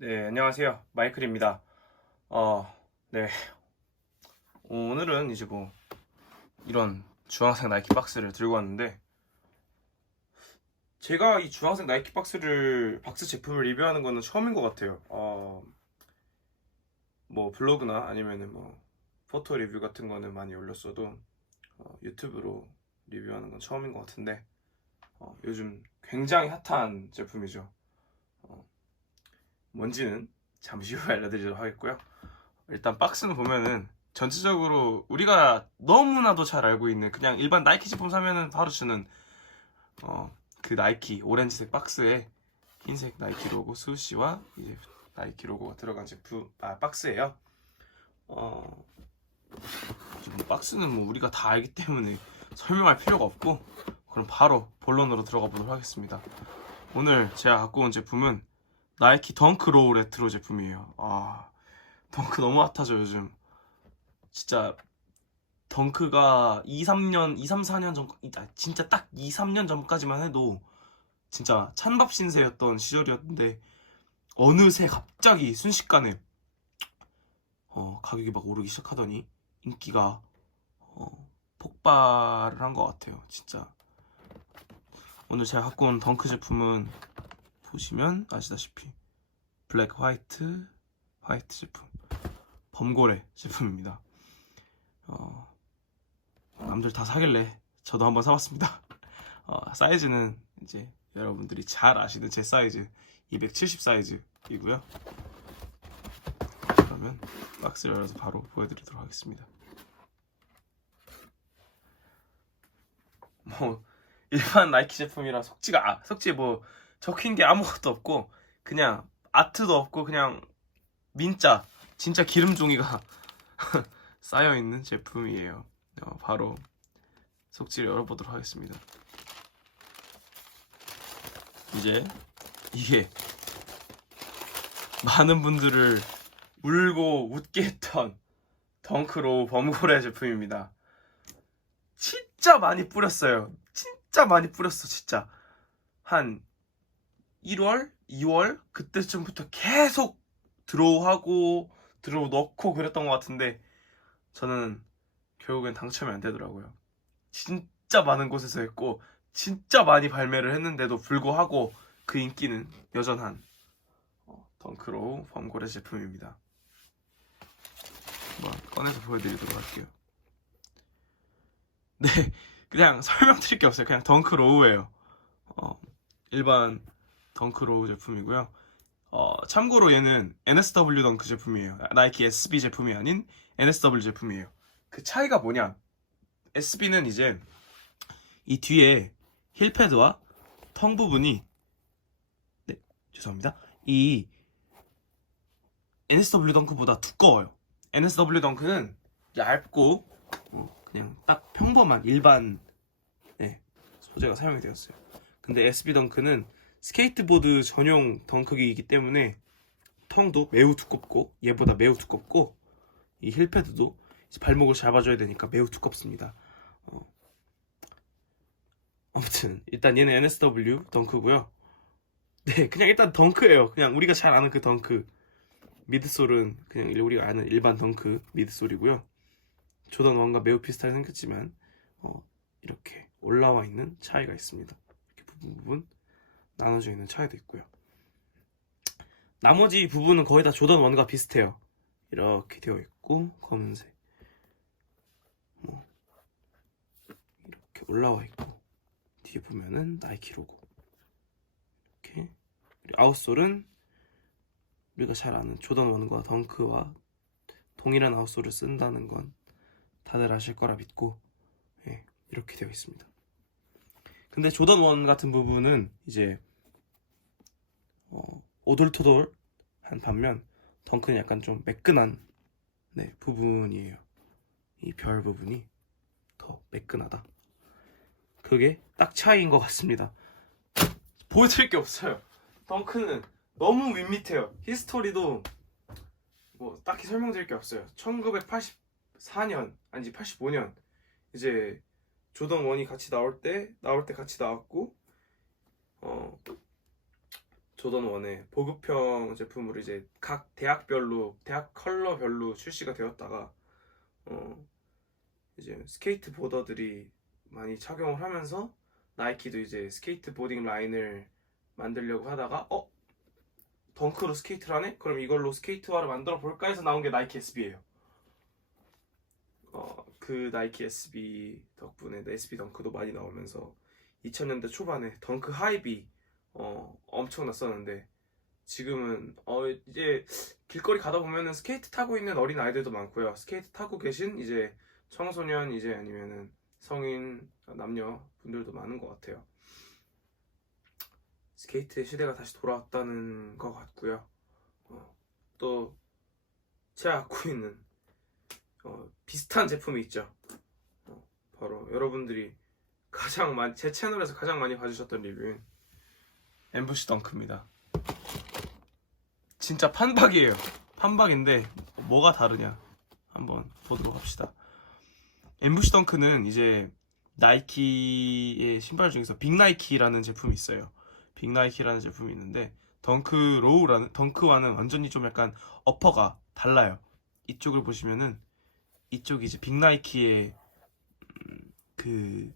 네, 안녕하세요. 마이클입니다. 어, 네. 오늘은 이제 뭐, 이런 주황색 나이키 박스를 들고 왔는데, 제가 이 주황색 나이키 박스를, 박스 제품을 리뷰하는 거는 처음인 것 같아요. 어, 뭐, 블로그나 아니면은 뭐, 포토 리뷰 같은 거는 많이 올렸어도, 어, 유튜브로 리뷰하는 건 처음인 것 같은데, 어, 요즘 굉장히 핫한 제품이죠. 뭔지는 잠시 후에 알려드리도록 하겠고요. 일단 박스는 보면은 전체적으로 우리가 너무나도 잘 알고 있는 그냥 일반 나이키 제품 사면은 바로 주는 어, 그 나이키 오렌지색 박스에 흰색 나이키 로고 수시와 이제 나이키 로고가 들어간 제품 아 박스예요. 어, 박스는 뭐 우리가 다 알기 때문에 설명할 필요가 없고 그럼 바로 본론으로 들어가 보도록 하겠습니다. 오늘 제가 갖고 온 제품은 나이키 덩크 로우 레트로 제품이에요. 아, 덩크 너무 핫하죠, 요즘. 진짜, 덩크가 2, 3년, 2, 3, 4년 전, 아, 진짜 딱 2, 3년 전까지만 해도 진짜 찬밥 신세였던 시절이었는데, 어느새 갑자기 순식간에, 어, 가격이 막 오르기 시작하더니, 인기가, 어, 폭발을 한 것 같아요, 진짜. 오늘 제가 갖고 온 덩크 제품은 보시면 아시다시피 블랙 화이트 화이트 제품 범고래 제품입니다. 어, 남들 다 사길래 저도 한번 사봤습니다. 어, 사이즈는 이제 여러분들이 잘 아시는 제 사이즈 270 사이즈이고요. 그러면 박스를 열어서 바로 보여드리도록 하겠습니다. 뭐 일반 나이키 제품이라 속지가 아, 속지 뭐 적힌 게 아무것도 없고 그냥 아트도 없고 그냥 민자 진짜 기름 종이가 쌓여 있는 제품이에요. 어, 바로 속지를 열어보도록 하겠습니다. 이제 이게 많은 분들을 울고 웃게 했던 덩크로 범고래 제품입니다. 진짜 많이 뿌렸어요. 진짜 많이 뿌렸어, 진짜. 한 1월, 2월 그때쯤부터 계속 드로우하고 드로우 넣고 그랬던 것 같은데 저는 결국엔 당첨이 안 되더라고요. 진짜 많은 곳에서 했고 진짜 많이 발매를 했는데도 불구하고 그 인기는 여전한 어, 덩크로우 범고래 제품입니다. 한번 꺼내서 보여드리도록 할게요. 네, 그냥 설명드릴 게 없어요. 그냥 덩크로우예요. 어, 일반 덩크로우 제품이고요. 어, 참고로 얘는 NSW 덩크 제품이에요. 나이키 SB 제품이 아닌 NSW 제품이에요. 그 차이가 뭐냐? SB는 이제 이 뒤에 힐 패드와 텅 부분이 네 죄송합니다. 이 NSW 덩크보다 두꺼워요. NSW 덩크는 얇고 어, 그냥 딱 평범한 일반 네, 소재가 사용이 되었어요. 근데 SB 덩크는 스케이트보드 전용 덩크기이기 때문에 텅도 매우 두껍고 얘보다 매우 두껍고 이 힐패드도 발목을 잡아줘야 되니까 매우 두껍습니다. 어. 아무튼 일단 얘는 NSW 덩크고요. 네, 그냥 일단 덩크예요. 그냥 우리가 잘 아는 그 덩크. 미드솔은 그냥 우리가 아는 일반 덩크 미드솔이고요. 조던 1과 매우 비슷하게 생겼지만 어, 이렇게 올라와 있는 차이가 있습니다. 이렇게 부분 부분 나눠져 있는 차이도 있고요. 나머지 부분은 거의 다 조던 1과 비슷해요. 이렇게 되어 있고 검은색 뭐 이렇게 올라와 있고 뒤에 보면은 나이키 로고 이렇게 아웃솔은 우리가 잘 아는 조던 1과 덩크와 동일한 아웃솔을 쓴다는 건 다들 아실 거라 믿고 예, 이렇게 되어 있습니다. 근데 조던 1 같은 부분은 이제 어, 오돌토돌한 반면 덩크는 약간 좀 매끈한 네, 부분이에요. 이 별 부분이 더 매끈하다. 그게 딱 차이인 것 같습니다. 보여드릴 게 없어요. 덩크는 너무 밋밋해요. 히스토리도 뭐 딱히 설명드릴 게 없어요. 1984년 아니지 85년 이제 조던 1이 같이 나올 때 나올 때 같이 나왔고 어 조던 1의 보급형 제품으로 이제 각 대학별로 대학 컬러별로 출시가 되었다가 어 이제 스케이트 보더들이 많이 착용을 하면서 나이키도 이제 스케이트 보딩 라인을 만들려고 하다가 어 덩크로 스케이트를 하네? 그럼 이걸로 스케이트화를 만들어 볼까 해서 나온 게 나이키 SB예요. 어, 그 나이키 SB 덕분에 SB 덩크도 많이 나오면서 2000년대 초반에 덩크 하이비 어, 엄청났었는데 지금은 어, 이제 길거리 가다 보면은 스케이트 타고 있는 어린 아이들도 많고요. 스케이트 타고 계신 이제 청소년 이제 아니면은 성인 남녀 분들도 많은 것 같아요. 스케이트의 시대가 다시 돌아왔다는 것 같고요. 어, 또 제가 갖고 있는 어, 비슷한 제품이 있죠. 어, 바로 여러분들이 가장 많이 제 채널에서 가장 많이 봐주셨던 리뷰인 엠부시 덩크입니다. 진짜 판박이에요. 판박인데 뭐가 다르냐 한번 보도록 합시다. 엠부시 덩크는 이제 나이키의 신발 중에서 빅나이키라는 제품이 있어요. 빅나이키라는 제품이 있는데 덩크 로우라는 덩크와는 완전히 좀 약간 어퍼가 달라요. 이쪽을 보시면은 이쪽이 이제 빅나이키의 음, 그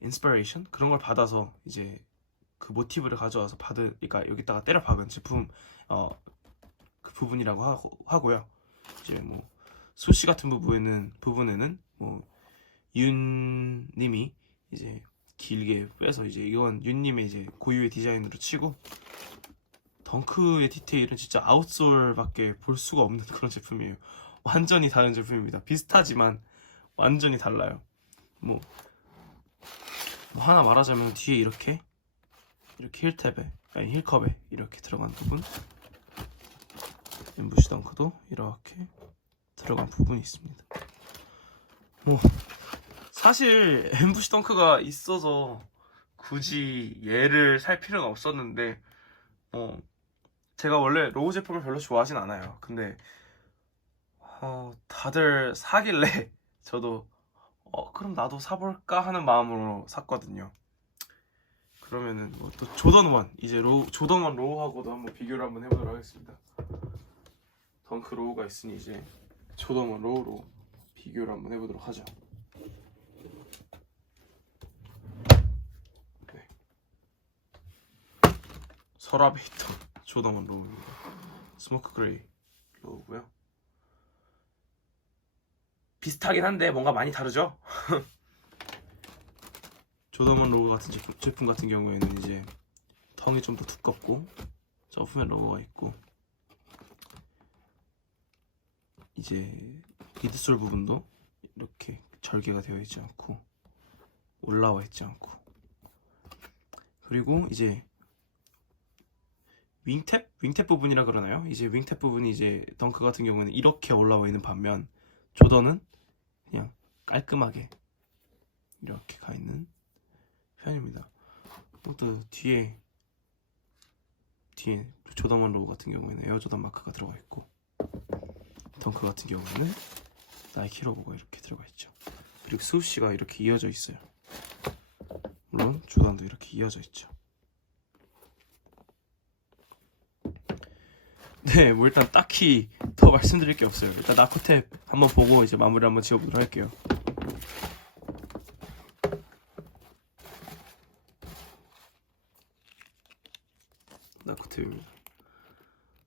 인스피레이션 그런 걸 받아서 이제 그 모티브를 가져와서 받은 그러니까 여기다가 때려 박은 제품 어 그 부분이라고 하고, 하고요. 이제 뭐 소시 같은 부분에는 부분에는 뭐 윤님이 이제 길게 빼서 이제 이건 윤님의 이제 고유의 디자인으로 치고 덩크의 디테일은 진짜 아웃솔밖에 볼 수가 없는 그런 제품이에요. 완전히 다른 제품입니다. 비슷하지만 완전히 달라요. 뭐, 뭐 하나 말하자면 뒤에 이렇게 이렇게 힐탭에 아니 힐컵에 이렇게 들어간 부분 엠부시 덩크도 이렇게 들어간 부분이 있습니다. 뭐 사실 엠부시 덩크가 있어서 굳이 얘를 살 필요가 없었는데 어 제가 원래 로우 제품을 별로 좋아하진 않아요. 근데 어, 다들 사길래 저도 어 그럼 나도 사볼까 하는 마음으로 샀거든요. 그러면은 뭐 또 조던 원 이제 로우 조던 원 로우하고도 한번 비교를 한번 해보도록 하겠습니다. 덩크 로우가 있으니 이제 조던 원 로우로 비교를 한번 해보도록 하죠. 네. 서랍에 있던 조던 원 로우입니다. 스모크 그레이 로우고요. 비슷하긴 한데 뭔가 많이 다르죠? 조더먼 로고 같은 제품, 제품 같은 경우에는 이제 텅이 좀 더 두껍고 점프맨 로고가 있고 이제 미드솔 부분도 이렇게 절개가 되어 있지 않고 올라와 있지 않고 그리고 이제 윙탭? 윙탭 부분이라 그러나요? 이제 윙탭 부분이 이제 덩크 같은 경우는 이렇게 올라와 있는 반면 조던은 그냥 깔끔하게 이렇게 가 있는 편입니다. 어, 또 뒤에 뒤에 조던원 로고 같은 경우에는 에어조단 마크가 들어가 있고 덩크 같은 경우에는 나이키 로고가 이렇게 들어가 있죠. 그리고 스우시가 이렇게 이어져 있어요. 물론 조단도 이렇게 이어져 있죠. 네, 뭐 일단 딱히 더 말씀드릴 게 없어요. 일단 나코탭 한번 보고 이제 마무리 한번 지어보도록 할게요. 나코탭입니다.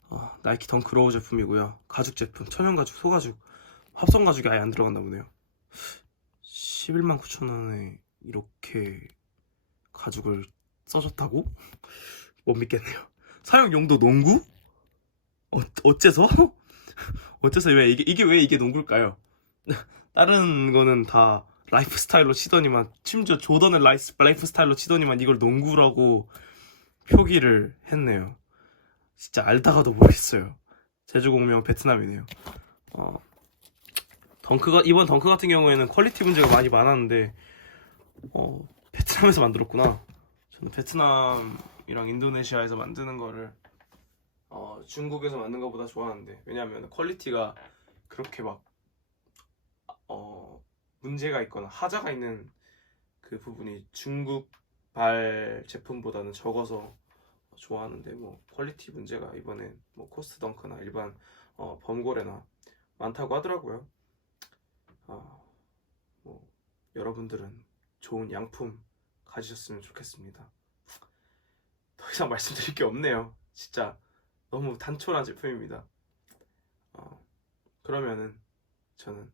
아, 나이키 덩크 로우 제품이고요. 가죽 제품, 천연 가죽, 소가죽, 합성 가죽이 아예 안 들어간나 보네요. 11만 9천 원에 이렇게 가죽을 써줬다고? 못 믿겠네요. 사용 용도 농구? 어, 어째서? 어째서 왜 이게 이게 왜 이게 농구일까요? 다른 거는 다 라이프 스타일로 치더니만 심지어 조던의 라이프 스타일로 치더니만 이걸 농구라고 표기를 했네요. 진짜 알다가도 모르겠어요. 제주 공명 베트남이네요. 어, 덩크가 이번 덩크 같은 경우에는 퀄리티 문제가 많이 많았는데 어, 베트남에서 만들었구나. 저는 베트남이랑 인도네시아에서 만드는 거를 어, 중국에서 만든 것보다 좋아하는데 왜냐하면 퀄리티가 그렇게 막 어, 문제가 있거나 하자가 있는 그 부분이 중국 발 제품보다는 적어서 좋아하는데 뭐 퀄리티 문제가 이번엔 뭐 코스트 덩크나 일반 어, 범고래나 많다고 하더라고요. 어, 뭐 여러분들은 좋은 양품 가지셨으면 좋겠습니다. 더 이상 말씀드릴 게 없네요. 진짜 너무 단촐한 제품입니다. 어, 그러면은 저는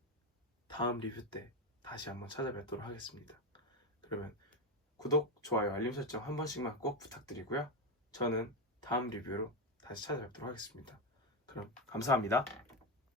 다음 리뷰 때 다시 한번 찾아뵙도록 하겠습니다. 그러면 구독, 좋아요, 알림 설정 한 번씩만 꼭 부탁드리고요. 저는 다음 리뷰로 다시 찾아뵙도록 하겠습니다. 그럼 감사합니다.